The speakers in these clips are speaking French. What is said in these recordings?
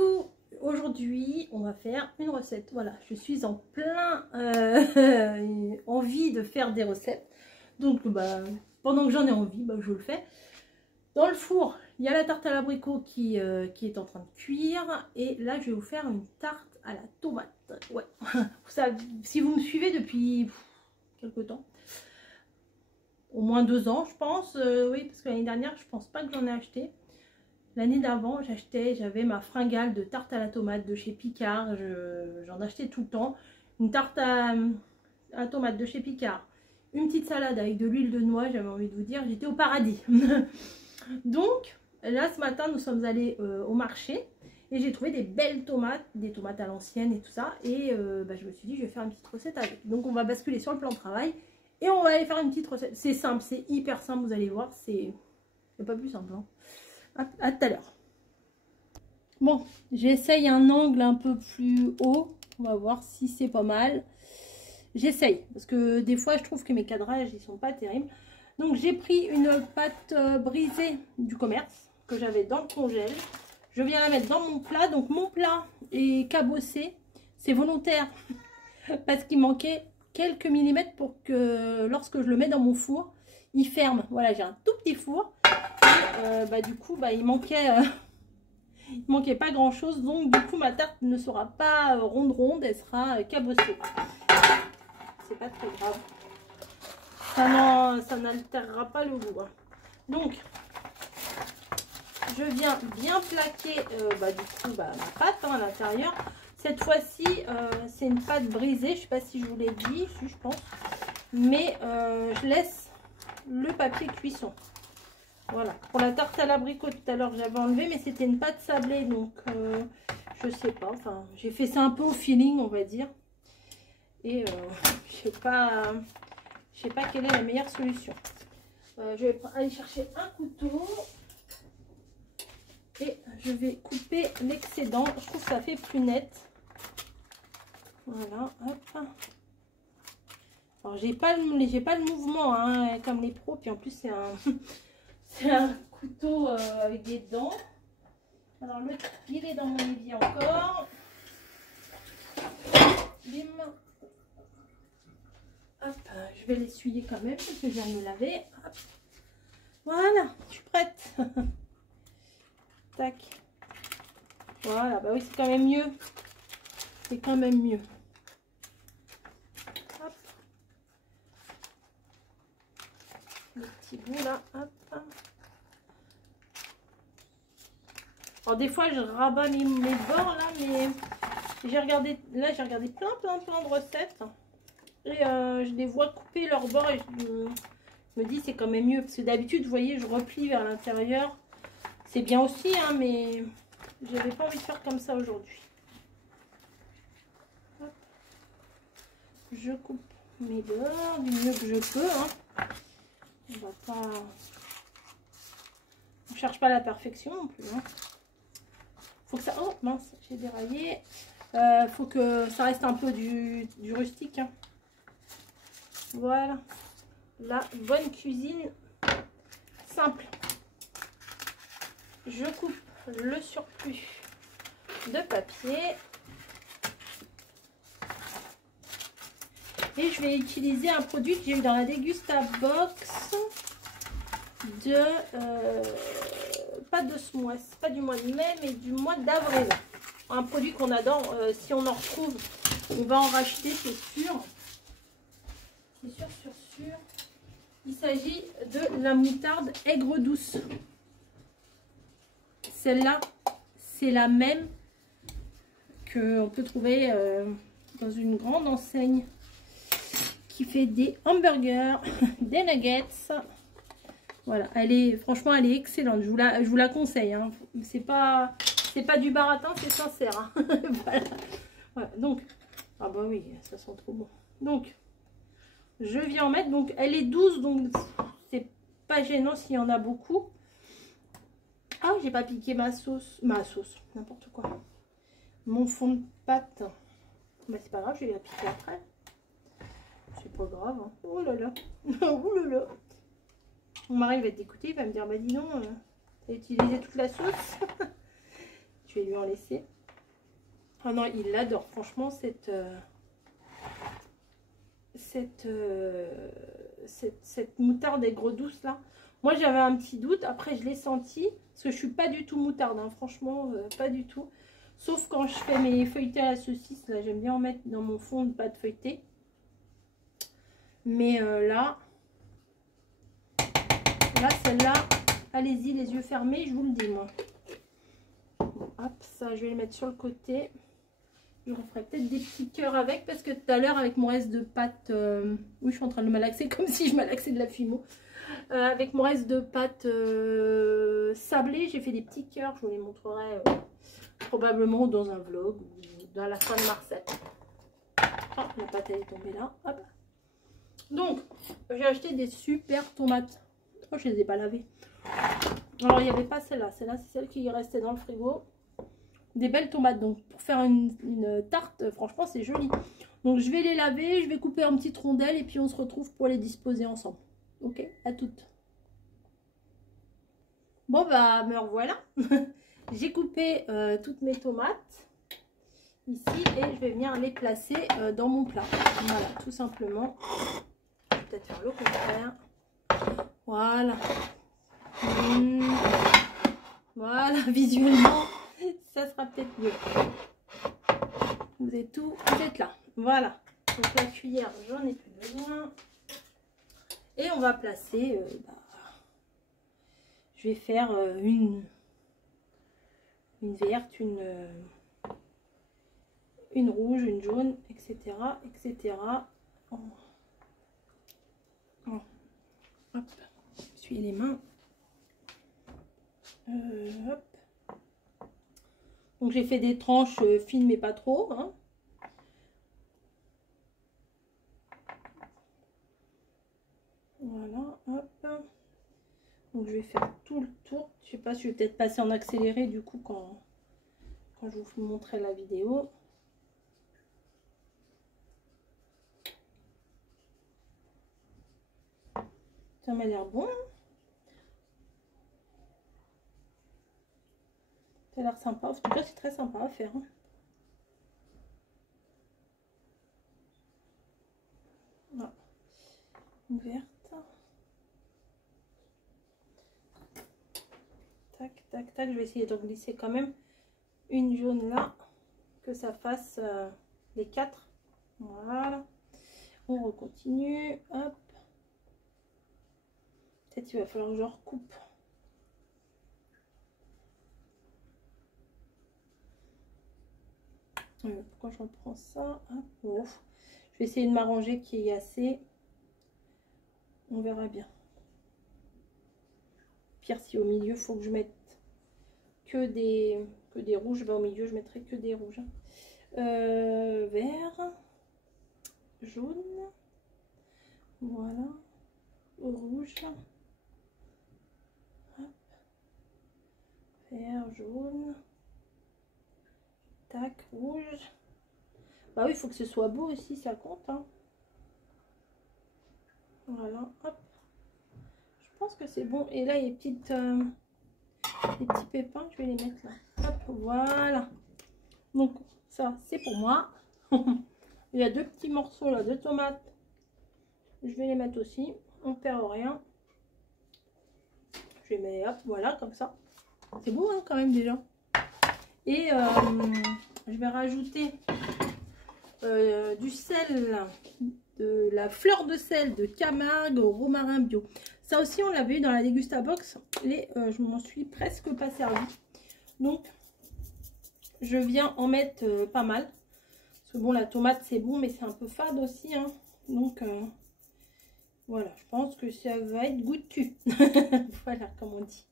Coucou, aujourd'hui on va faire une recette. Voilà, je suis en plein envie de faire des recettes. Donc pendant que j'en ai envie, je le fais. Dans le four, il y a la tarte à l'abricot qui est en train de cuire. Et là, je vais vous faire une tarte à la tomate. Ouais, ça, si vous me suivez depuis quelques temps, au moins 2 ans, je pense. Oui, parce que l'année dernière, je pense pas que j'en ai acheté. L'année d'avant, j'avais ma fringale de tarte à la tomate de chez Picard. J'en achetais tout le temps. Une tarte à tomate de chez Picard. Une petite salade avec de l'huile de noix, j'avais envie de vous dire, j'étais au paradis. Donc, là, ce matin, nous sommes allés au marché. Et j'ai trouvé des belles tomates, des tomates à l'ancienne et tout ça. Et je me suis dit, je vais faire une petite recette avec. Donc, on va basculer sur le plan de travail. Et on va aller faire une petite recette. C'est simple, c'est hyper simple, vous allez voir. C'est pas plus simple, hein. À tout à l'heure. Bon, j'essaye un angle un peu plus haut. On va voir si c'est pas mal. J'essaye, parce que des fois, je trouve que mes cadrages, ils sont pas terribles. Donc, j'ai pris une pâte brisée du commerce que j'avais dans le congèle. Je viens la mettre dans mon plat. Donc, mon plat est cabossé. C'est volontaire parce qu'il manquait quelques millimètres pour que lorsque je le mets dans mon four, il ferme. Voilà, j'ai un tout petit four. Et, du coup, il manquait pas grand chose. Donc, du coup, ma tarte ne sera pas ronde, elle sera cabossée. C'est pas très grave. Ça n'altérera pas le goût. Hein. Donc, je viens bien plaquer ma pâte à l'intérieur. Cette fois-ci, c'est une pâte brisée. Je sais pas si je vous l'ai dit, si je pense. Mais je laisse le papier cuisson. Voilà. Pour la tarte à l'abricot, tout à l'heure, j'avais enlevé, mais c'était une pâte sablée. Donc, je sais pas. Enfin, j'ai fait ça un peu au feeling, on va dire. Et je sais pas quelle est la meilleure solution. Je vais aller chercher un couteau. Et je vais couper l'excédent. Je trouve que ça fait plus net. Voilà, hop. Alors, j'ai pas le mouvement hein, comme les pros. Puis en plus, c'est un couteau avec des dents. Alors, l'autre, il est dans mon évier encore. Bim. Hop, je vais l'essuyer quand même parce que je viens de me laver. Hop. Voilà, je suis prête. Tac. Voilà, oui, c'est quand même mieux. C'est quand même mieux. Hop. Le petit bout là. Hop. Alors des fois, je rabats mes bords là, mais j'ai regardé plein de recettes. Et je les vois couper leurs bords et je me dis c'est quand même mieux. Parce que d'habitude, vous voyez, je replie vers l'intérieur. C'est bien aussi, hein, mais j'avais pas envie de faire comme ça aujourd'hui. Je coupe mes bords du mieux que je peux. Hein. On va pas... On cherche pas la perfection non plus. Hein. Faut que ça... Oh mince, j'ai déraillé. Faut que ça reste un peu du rustique. Hein. Voilà. La bonne cuisine simple. Je coupe le surplus de papier. Et je vais utiliser un produit que j'ai eu dans la Dégusta Box de... pas de ce mois, c'est pas du mois de mai, mais du mois d'avril. Un produit qu'on adore. Si on en retrouve, on va en racheter, c'est sûr. C'est sûr. Il s'agit de la moutarde aigre douce. Celle-là, c'est la même qu'on peut trouver dans une grande enseigne qui fait des hamburgers, des nuggets. Voilà, franchement, elle est excellente. Je vous la conseille. Hein. C'est pas du baratin, c'est sincère. Hein. Voilà, donc, ah bah oui, ça sent trop bon. Donc, je viens en mettre. Donc, elle est douce, donc c'est pas gênant s'il y en a beaucoup. Ah, j'ai pas piqué ma sauce, n'importe quoi. Mon fond de pâte. Bah, c'est pas grave, je vais la piquer après. C'est pas grave. Hein. Oh là là. Oh là là. Mon mari va être dégoûté, il va me dire, bah dis non, t'as utilisé toute la sauce. Je vais lui en laisser. Ah non, il l'adore. Franchement, cette moutarde aigre douce là. Moi, j'avais un petit doute. Après, je l'ai senti. Parce que je suis pas du tout moutarde. Hein. Franchement, pas du tout. Sauf quand je fais mes feuilletés à la saucisse. Là, j'aime bien en mettre dans mon fond de pâte feuilletée. Mais là, celle-là, allez-y, les yeux fermés, je vous le dis, moi. Bon, hop, ça, je vais le mettre sur le côté. Je referai peut-être des petits cœurs avec, parce que tout à l'heure, avec mon reste de pâte... oui, je suis en train de malaxer, comme si je malaxais de la fimo. Avec mon reste de pâte sablée, j'ai fait des petits cœurs. Je vous les montrerai probablement dans un vlog ou dans la fin de Marseille. Ah, la pâte, elle est tombée là. Hop. Donc, j'ai acheté des super tomates. Oh, je les ai pas lavées. Alors, il n'y avait pas celle-là. Celle-là, c'est celle qui restait dans le frigo. Des belles tomates. Donc, pour faire une tarte, franchement, c'est joli. Donc, je vais les laver. Je vais couper en petites rondelles. Et puis, on se retrouve pour les disposer ensemble. Ok, à toutes. Bon, bah, me revoilà. J'ai coupé toutes mes tomates ici. Et je vais venir les placer dans mon plat. Voilà, tout simplement. Peut-être faire le contraire. Voilà. Voilà, visuellement, ça sera peut-être mieux. Vous êtes là. Voilà. Donc la cuillère, j'en ai plus besoin. Et on va placer, je vais faire une verte, une rouge, une jaune, etc. etc. Hop, essuyer les mains. Hop. Donc j'ai fait des tranches fines mais pas trop. Hein. Voilà, hop. Donc je vais faire tout le tour. Je sais pas si je vais peut-être passer en accéléré du coup quand je vous montrerai la vidéo. Ça m'a l'air bon. Ça a l'air sympa. En tout cas, c'est très sympa à faire. Hein. Voilà. Une verte. Tac, tac, tac. Je vais essayer de glisser quand même une jaune là. Que ça fasse les 4. Voilà. On recontinue. Hop. Peut-être il va falloir que je recoupe. Pourquoi je reprends ça? Bon. Je vais essayer de m'arranger qu'il y ait assez. On verra bien. Pire si au milieu, il faut que je mette que des rouges. Ben, au milieu, je mettrai que des rouges. Vert. Jaune. Voilà. Rouge. Hop. Vert, jaune. Tac, rouge. Bah oui, il faut que ce soit beau aussi, ça compte. Hein. Voilà, hop. Je pense que c'est bon. Et là, il y a les petits pépins, je vais les mettre là. Hop, voilà. Donc, ça, c'est pour moi. Il y a 2 petits morceaux là de tomates. Je vais les mettre aussi. On perd rien. Je les mets, hop, voilà, comme ça. C'est beau, hein, quand même, déjà. Et je vais rajouter du sel, de la fleur de sel de Camargue au romarin bio. Ça aussi, on l'avait eu dans la Dégustabox. Et je m'en suis presque pas servi. Donc, je viens en mettre pas mal. Parce que bon, la tomate, c'est bon, mais c'est un peu fade aussi. Hein. Donc, voilà, je pense que ça va être goûtu. Voilà, comme on dit.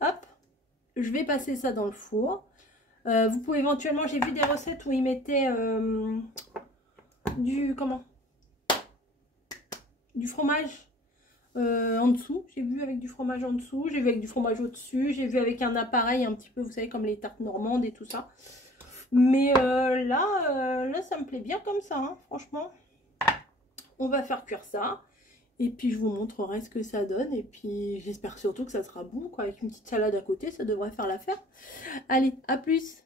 Hop, je vais passer ça dans le four. Vous pouvez éventuellement, j'ai vu des recettes où ils mettaient du fromage en dessous. J'ai vu avec du fromage en dessous, j'ai vu avec du fromage au-dessus, j'ai vu avec un appareil un petit peu, vous savez, comme les tartes normandes et tout ça. Mais là, ça me plaît bien comme ça, hein, franchement. On va faire cuire ça. Et puis je vous montrerai ce que ça donne. Et puis j'espère surtout que ça sera bon, quoi. Avec une petite salade à côté, ça devrait faire l'affaire. Allez, à plus!